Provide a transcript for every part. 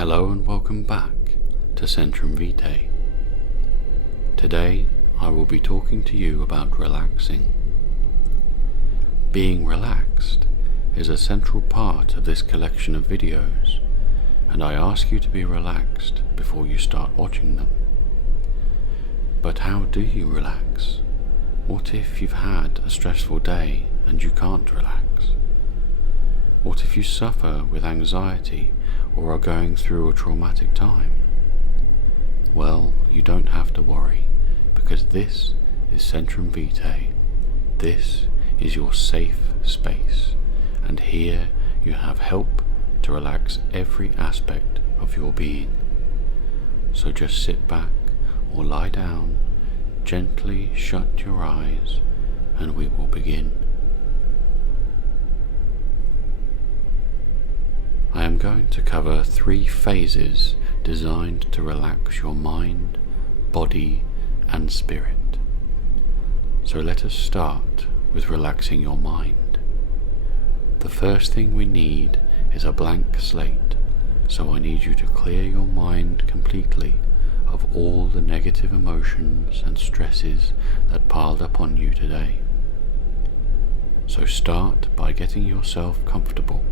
Hello and welcome back to Centrum Vitae. Today I will be talking to you about relaxing. Being relaxed is a central part of this collection of videos, and I ask you to be relaxed before you start watching them. But how do you relax? What if you've had a stressful day and you can't relax? What if you suffer with anxiety or are going through a traumatic time? Well, you don't have to worry, because this is Centrum Vitae. This is your safe space, and here you have help to relax every aspect of your being. So just sit back or lie down, gently shut your eyes, and we will begin. I am going to cover 3 phases designed to relax your mind, body, and spirit. So let us start with relaxing your mind. The first thing we need is a blank slate, so I need you to clear your mind completely of all the negative emotions and stresses that piled up on you today. So start by getting yourself comfortable.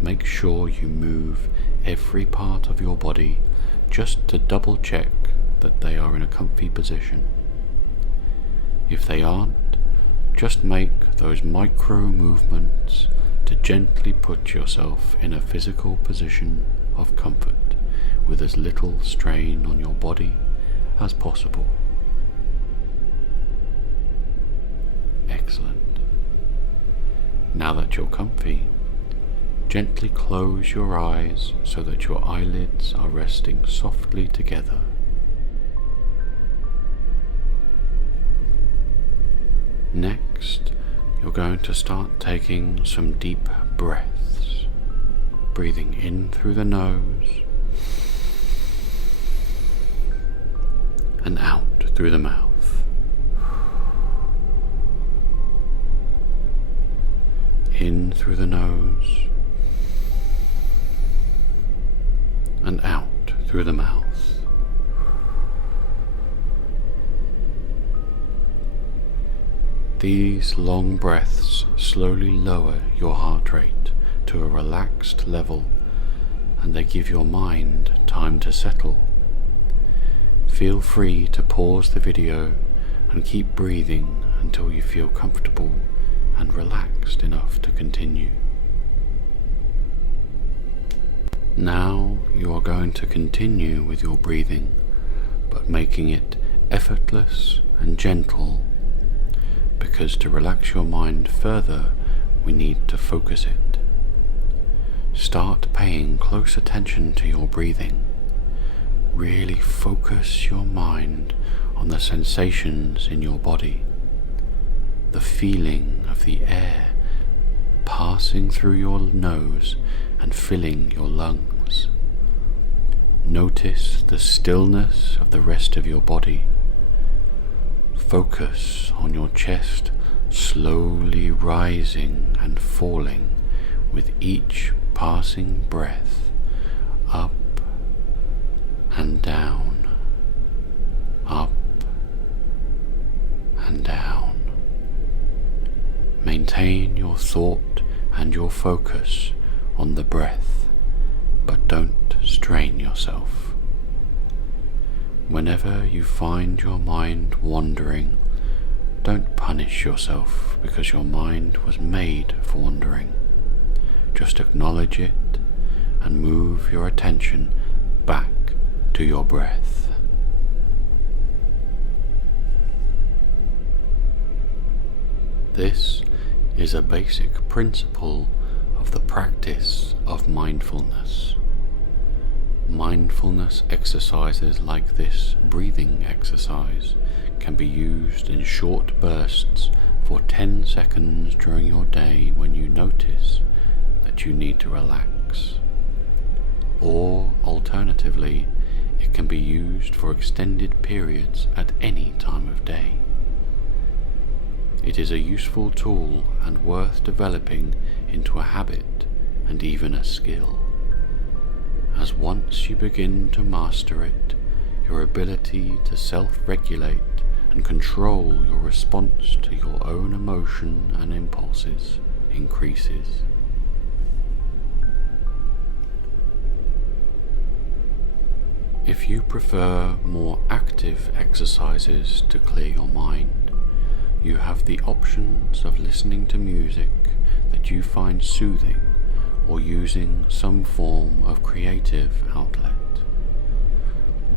Make sure you move every part of your body just to double check that they are in a comfy position. If they aren't, just make those micro movements to gently put yourself in a physical position of comfort with as little strain on your body as possible. Excellent. Now that you're comfy, gently close your eyes so that your eyelids are resting softly together. Next, you're going to start taking some deep breaths, breathing in through the nose and out through the mouth. In through the nose and out through the mouth. These long breaths slowly lower your heart rate to a relaxed level, and they give your mind time to settle. Feel free to pause the video and keep breathing until you feel comfortable and relaxed enough to continue. Now you are going to continue with your breathing, but making it effortless and gentle, because to relax your mind further, we need to focus it. Start paying close attention to your breathing. Really focus your mind on the sensations in your body, the feeling of the air passing through your nose and filling your lungs. Notice the stillness of the rest of your body. Focus on your chest slowly rising and falling with each passing breath, up and down, up and down. Maintain your thought and your focus on the breath, but don't strain yourself. Whenever you find your mind wandering, don't punish yourself because your mind was made for wandering. Just acknowledge it and move your attention back to your breath. This is a basic principle of the practice of mindfulness. Mindfulness exercises like this breathing exercise can be used in short bursts for 10 seconds during your day when you notice that you need to relax. Or alternatively, it can be used for extended periods at any time of day. It is a useful tool and worth developing into a habit and even a skill. As once you begin to master it, your ability to self-regulate and control your response to your own emotion and impulses increases. If you prefer more active exercises to clear your mind, you have the options of listening to music that you find soothing or using some form of creative outlet.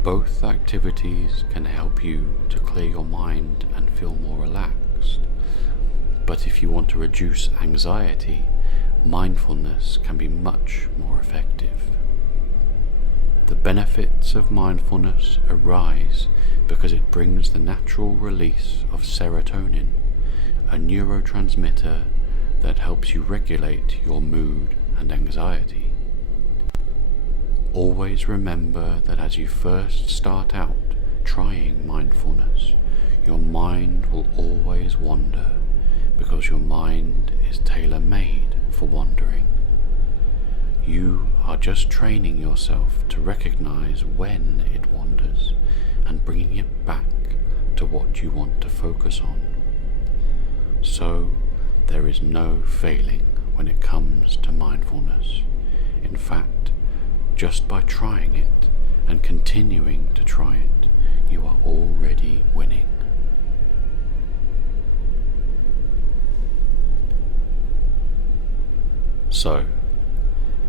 Both activities can help you to clear your mind and feel more relaxed. But if you want to reduce anxiety, mindfulness can be much more effective. The benefits of mindfulness arise because it brings the natural release of serotonin, a neurotransmitter that helps you regulate your mood and anxiety. Always remember that as you first start out trying mindfulness, your mind will always wander because your mind is tailor-made for wandering. You are just training yourself to recognize when it wanders and bringing it back to what you want to focus on. So there is no failing when it comes to mindfulness. In fact, just by trying it and continuing to try it, you are already winning. So,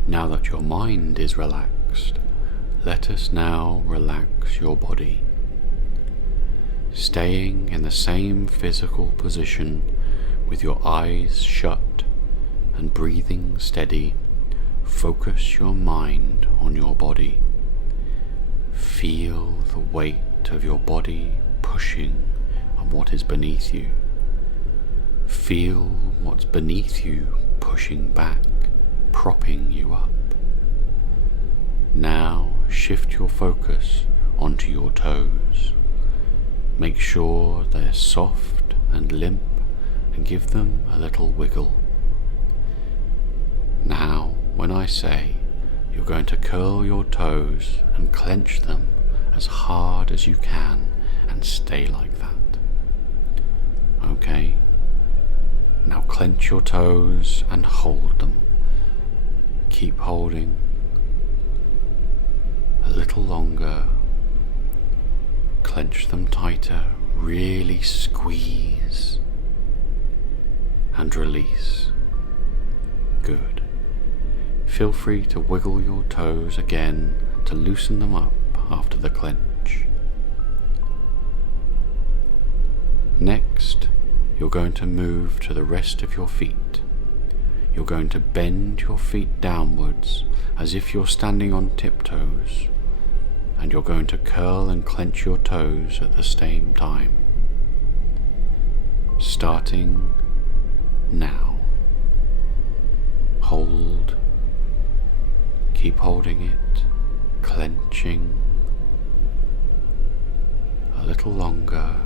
now that your mind is relaxed, let us now relax your body. Staying in the same physical position with your eyes shut and breathing steady, focus your mind on your body. Feel the weight of your body pushing on what is beneath you. Feel what's beneath you pushing back, propping you up. Now shift your focus onto your toes. Make sure they're soft and limp and give them a little wiggle. Now, when I say, you're going to curl your toes and clench them as hard as you can and stay like that. Okay? Now clench your toes and hold them. Keep holding a little longer. Clench them tighter, really squeeze and release. Good. Feel free to wiggle your toes again to loosen them up after the clench. Next, you're going to move to the rest of your feet. You're going to bend your feet downwards as if you're standing on tiptoes, and you're going to curl and clench your toes at the same time. Starting now. Hold. Keep holding it, clenching. A little longer.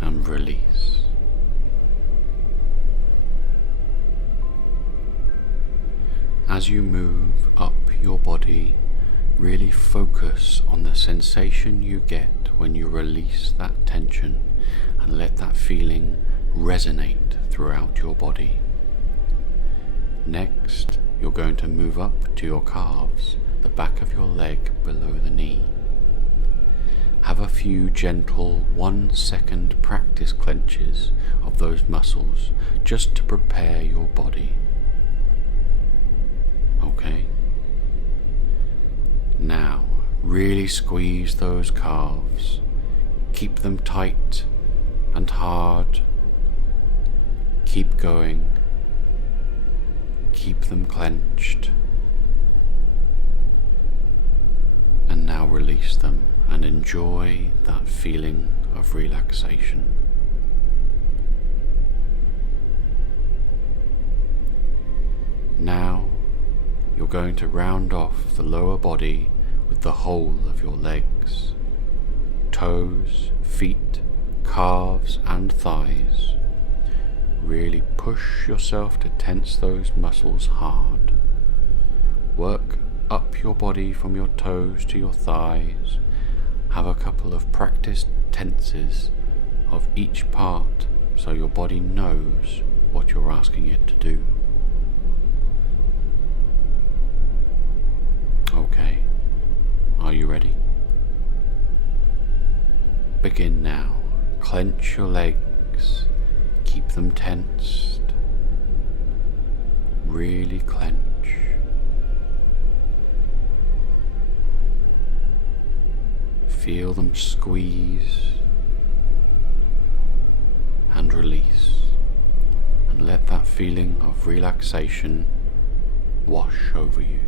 And release. As you move up your body, really focus on the sensation you get when you release that tension and let that feeling resonate throughout your body. Next, you're going to move up to your calves, the back of your leg below the knee. Have a few gentle 1-second practice clenches of those muscles just to prepare your body. Okay? Now, really squeeze those calves. Keep them tight and hard. Keep going. Keep them clenched. And now release them and enjoy that feeling of relaxation. Now, you're going to round off the lower body with the whole of your legs, toes, feet, calves and thighs. Really push yourself to tense those muscles hard. work up your body from your toes to your thighs. Have a couple of practiced tenses of each part so your body knows what you're asking it to do. Okay, are you ready? Begin now. Clench your legs, keep them tensed, really clench. Feel them squeeze and release, and let that feeling of relaxation wash over you.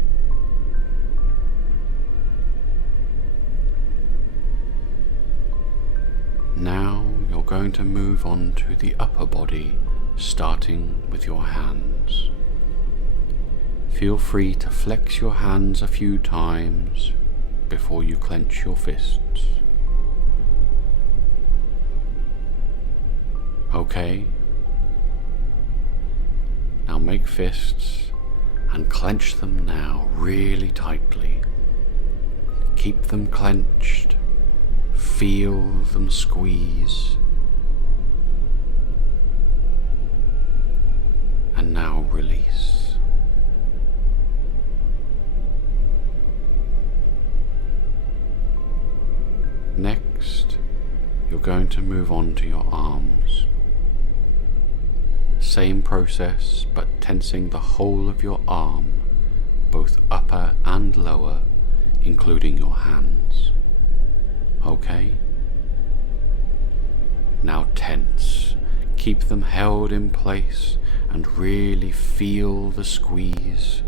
Now you're going to move on to the upper body, starting with your hands. Feel free to flex your hands a few times before you clench your fists. Okay. Now make fists and clench them now really tightly. Keep them clenched. Feel them squeeze. And now release. Next, you're going to move on to your arms. Same process, but tensing the whole of your arm, both upper and lower, including your hands. Okay? Now tense. Keep them held in place and really feel the squeeze,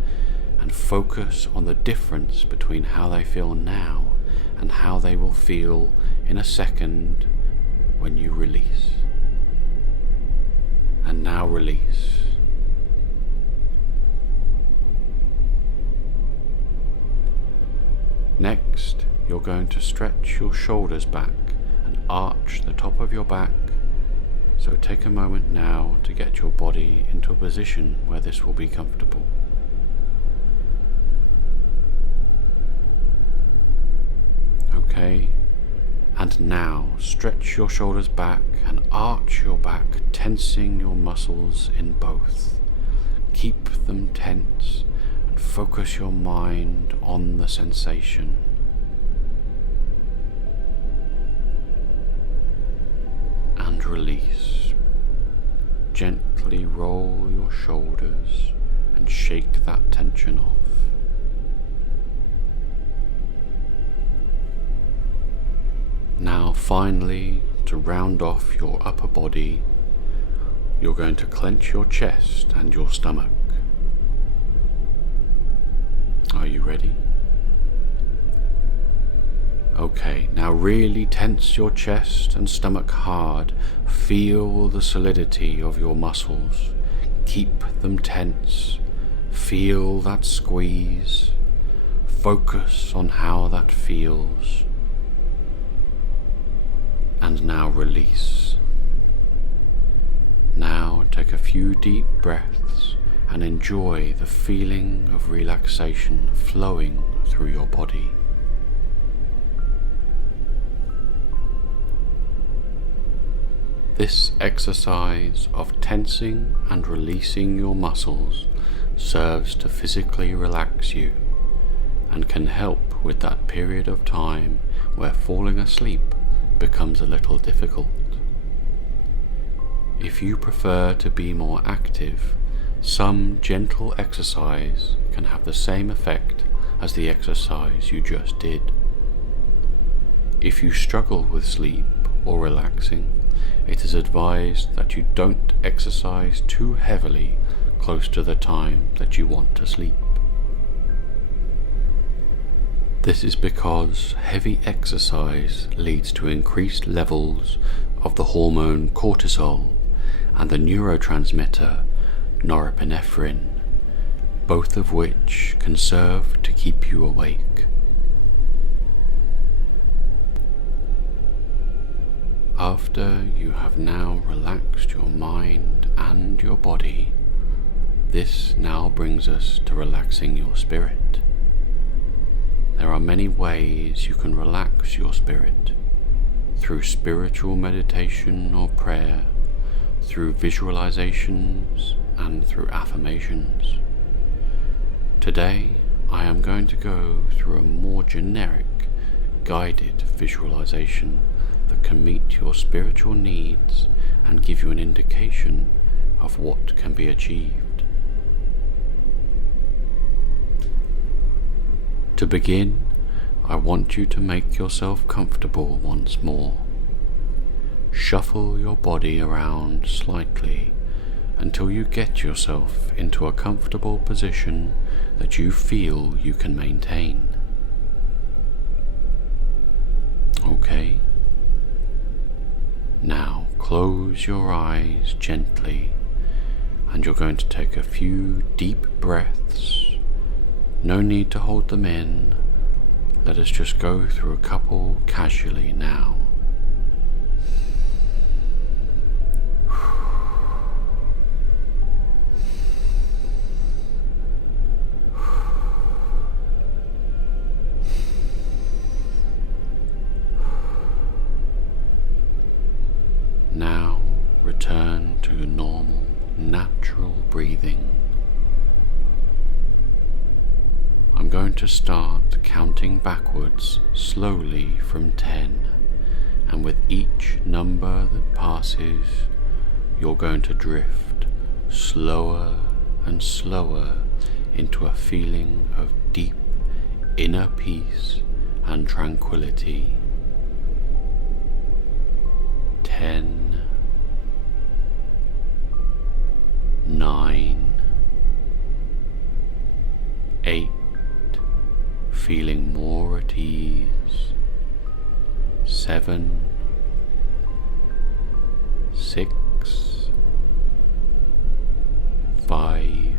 and focus on the difference between how they feel now and how they will feel in a second when you release. And now release. Next, you're going to stretch your shoulders back and arch the top of your back. So take a moment now to get your body into a position where this will be comfortable. Okay, and now stretch your shoulders back and arch your back, tensing your muscles in both. Keep them tense and focus your mind on the sensation. And release. Gently roll your shoulders and shake that tension off. Now finally, to round off your upper body, you're going to clench your chest and your stomach. Are you ready? Okay, now really tense your chest and stomach hard. Feel the solidity of your muscles. Keep them tense. Feel that squeeze. Focus on how that feels. And now release. Now take a few deep breaths and enjoy the feeling of relaxation flowing through your body. This exercise of tensing and releasing your muscles serves to physically relax you and can help with that period of time where falling asleep becomes a little difficult. If you prefer to be more active, some gentle exercise can have the same effect as the exercise you just did. If you struggle with sleep or relaxing, it is advised that you don't exercise too heavily close to the time that you want to sleep. This is because heavy exercise leads to increased levels of the hormone cortisol and the neurotransmitter norepinephrine, both of which can serve to keep you awake. After you have now relaxed your mind and your body, This now brings us to relaxing your spirit. There are many ways you can relax your spirit, through spiritual meditation or prayer, through visualizations, and through affirmations. Today, I am going to go through a more generic, guided visualization that can meet your spiritual needs and give you an indication of what can be achieved. To begin, I want you to make yourself comfortable once more. Shuffle your body around slightly until you get yourself into a comfortable position that you feel you can maintain. Okay? Now close your eyes gently, and you're going to take a few deep breaths. No need to hold them in. Let us just go through a couple casually now. Now return to normal, natural breathing. I'm going to start counting backwards slowly from 10, and with each number that passes, you're going to drift slower and slower into a feeling of deep inner peace and tranquility. 10, 9, 8, feeling more at ease. 7, 6, 5,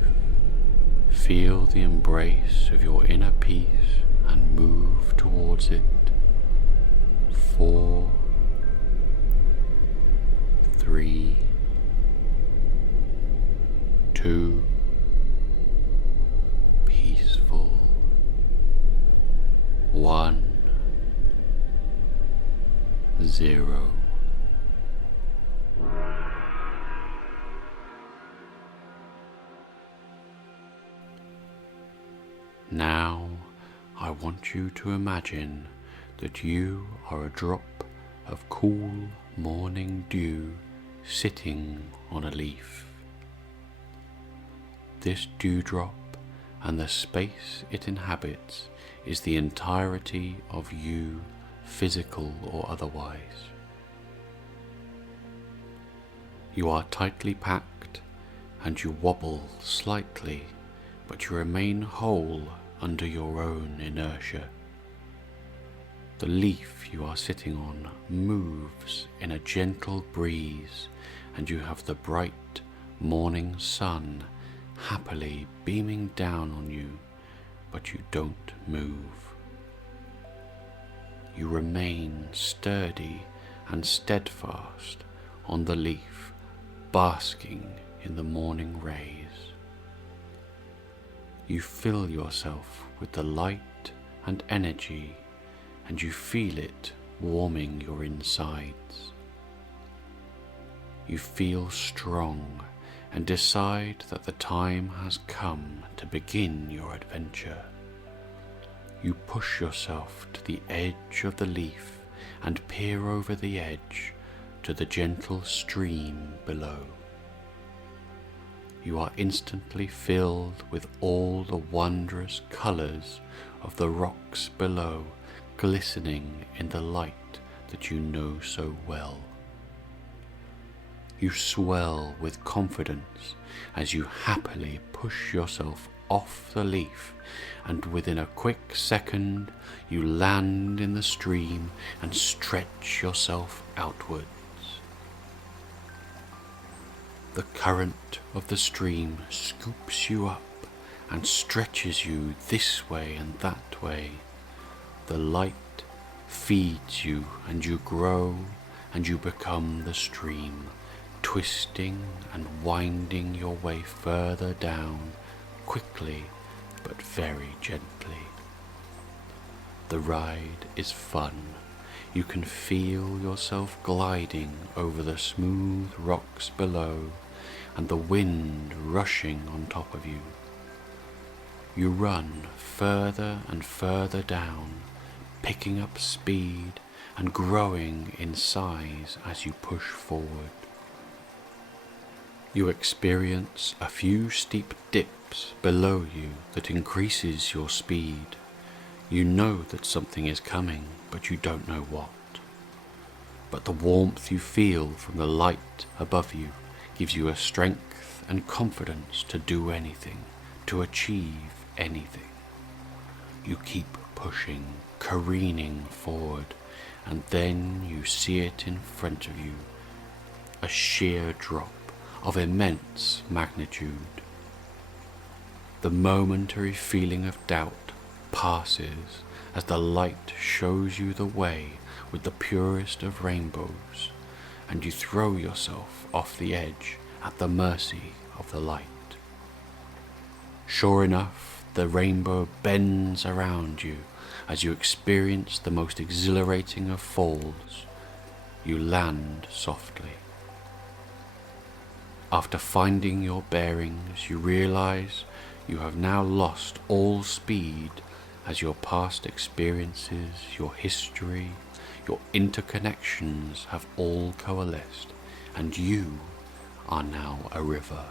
feel the embrace of your inner peace and move towards it. 4, 3, 2, peaceful. 1, 0. Now I want you to imagine that you are a drop of cool morning dew sitting on a leaf. This dewdrop and the space it inhabits is the entirety of you, physical or otherwise. You are tightly packed and you wobble slightly, but you remain whole under your own inertia. The leaf you are sitting on moves in a gentle breeze, and you have the bright morning sun happily beaming down on you, but you don't move. You remain sturdy and steadfast on the leaf, basking in the morning rays. You fill yourself with the light and energy, and you feel it warming your insides. You feel strong and decide that the time has come to begin your adventure. You push yourself to the edge of the leaf and peer over the edge to the gentle stream below. You are instantly filled with all the wondrous colours of the rocks below, glistening in the light that you know so well. You swell with confidence as you happily push yourself off the leaf, and within a quick second you land in the stream and stretch yourself outwards. The current of the stream scoops you up and stretches you this way and that way. The light feeds you and you grow and you become the stream, twisting and winding your way further down, quickly but very gently. The ride is fun. You can feel yourself gliding over the smooth rocks below and the wind rushing on top of you. You run further and further down, picking up speed and growing in size as you push forward. You experience a few steep dips below you that increases your speed. You know that something is coming, but you don't know what. But the warmth you feel from the light above you gives you a strength and confidence to do anything, to achieve anything. You keep pushing, careening forward, and then you see it in front of you, a sheer drop of immense magnitude. The momentary feeling of doubt passes as the light shows you the way with the purest of rainbows, and you throw yourself off the edge at the mercy of the light. Sure enough, the rainbow bends around you as you experience the most exhilarating of falls. You land softly. After finding your bearings, you realize you have now lost all speed as your past experiences, your history, your interconnections have all coalesced, and you are now a river.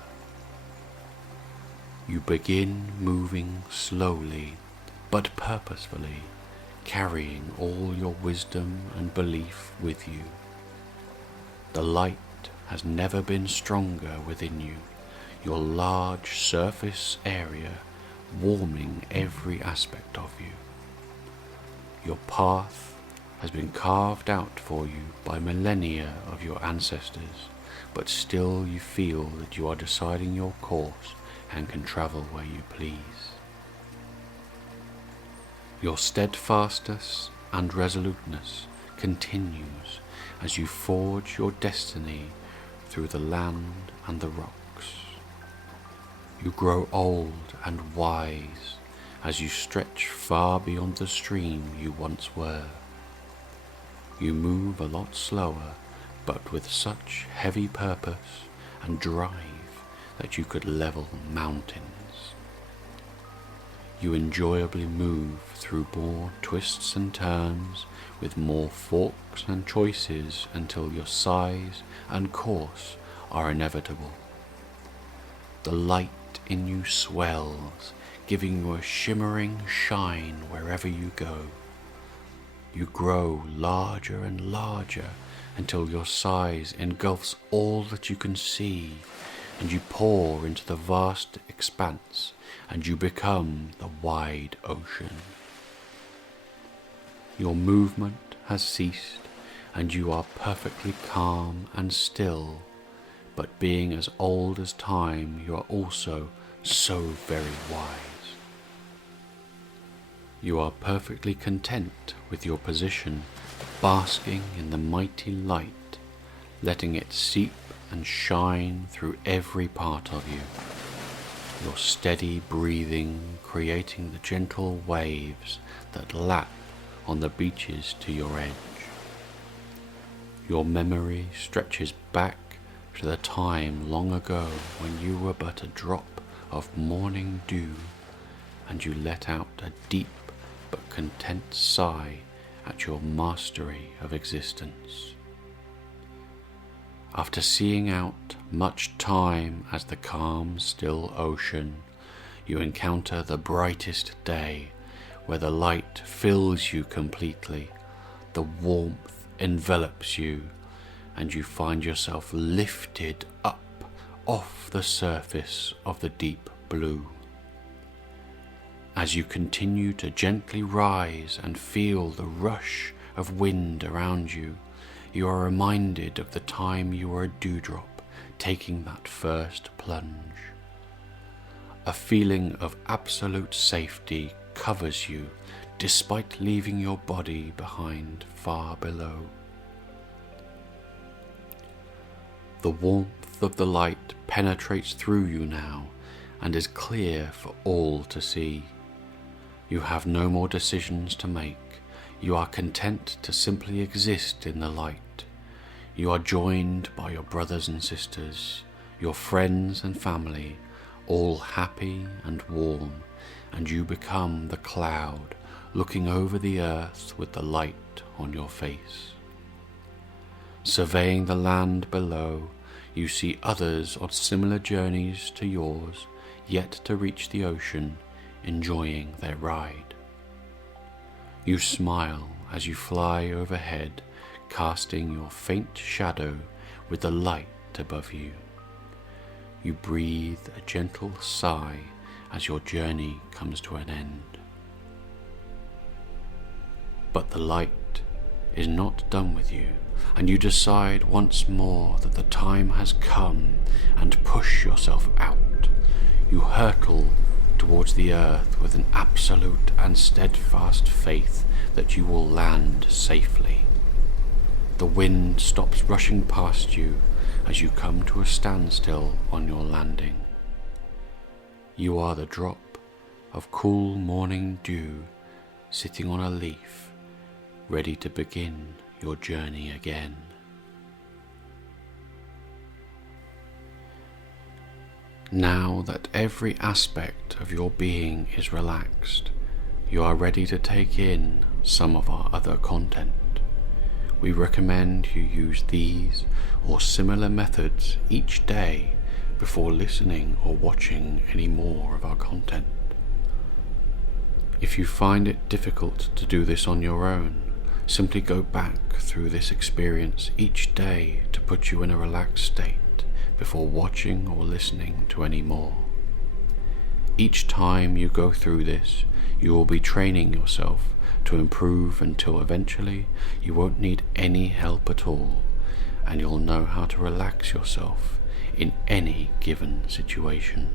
You begin moving slowly but purposefully, carrying all your wisdom and belief with you. The light has never been stronger within you, your large surface area warming every aspect of you. Your path has been carved out for you by millennia of your ancestors, but still you feel that you are deciding your course and can travel where you please. Your steadfastness and resoluteness continues as you forge your destiny through the land and the rocks. You grow old and wise as you stretch far beyond the stream you once were. You move a lot slower, but with such heavy purpose and drive that you could level mountains. You enjoyably move through more twists and turns with more forks and choices until your size and course are inevitable. The light in you swells, giving you a shimmering shine wherever you go. You grow larger and larger until your size engulfs all that you can see, and you pour into the vast expanse, and you become the wide ocean. Your movement has ceased, and you are perfectly calm and still, but being as old as time, you are also so very wise. You are perfectly content with your position, basking in the mighty light, letting it seep and shine through every part of you. Your steady breathing creating the gentle waves that lap on the beaches to your edge. Your memory stretches back to the time long ago when you were but a drop of morning dew, and you let out a deep but content sigh at your mastery of existence. After seeing out much time as the calm, still ocean, you encounter the brightest day, where the light fills you completely, the warmth envelops you, and you find yourself lifted up off the surface of the deep blue. As you continue to gently rise and feel the rush of wind around you, you are reminded of the time you were a dewdrop taking that first plunge. A feeling of absolute safety covers you despite leaving your body behind far below. The warmth of the light penetrates through you now and is clear for all to see. You have no more decisions to make. You are content to simply exist in the light. You are joined by your brothers and sisters, your friends and family, all happy and warm, and you become the cloud looking over the earth with the light on your face. Surveying the land below, you see others on similar journeys to yours, yet to reach the ocean, enjoying their ride. You smile as you fly overhead, casting your faint shadow with the light above you. You breathe a gentle sigh as your journey comes to an end. But the light is not done with you, and you decide once more that the time has come and push yourself out. You hurtle towards the earth with an absolute and steadfast faith that you will land safely. The wind stops rushing past you as you come to a standstill on your landing. You are the drop of cool morning dew sitting on a leaf, ready to begin your journey again. Now that every aspect of your being is relaxed, you are ready to take in some of our other content. We recommend you use these or similar methods each day before listening or watching any more of our content. If you find it difficult to do this on your own, simply go back through this experience each day to put you in a relaxed state before watching or listening to any more. Each time you go through this, you will be training yourself to improve until eventually you won't need any help at all, and you'll know how to relax yourself in any given situation.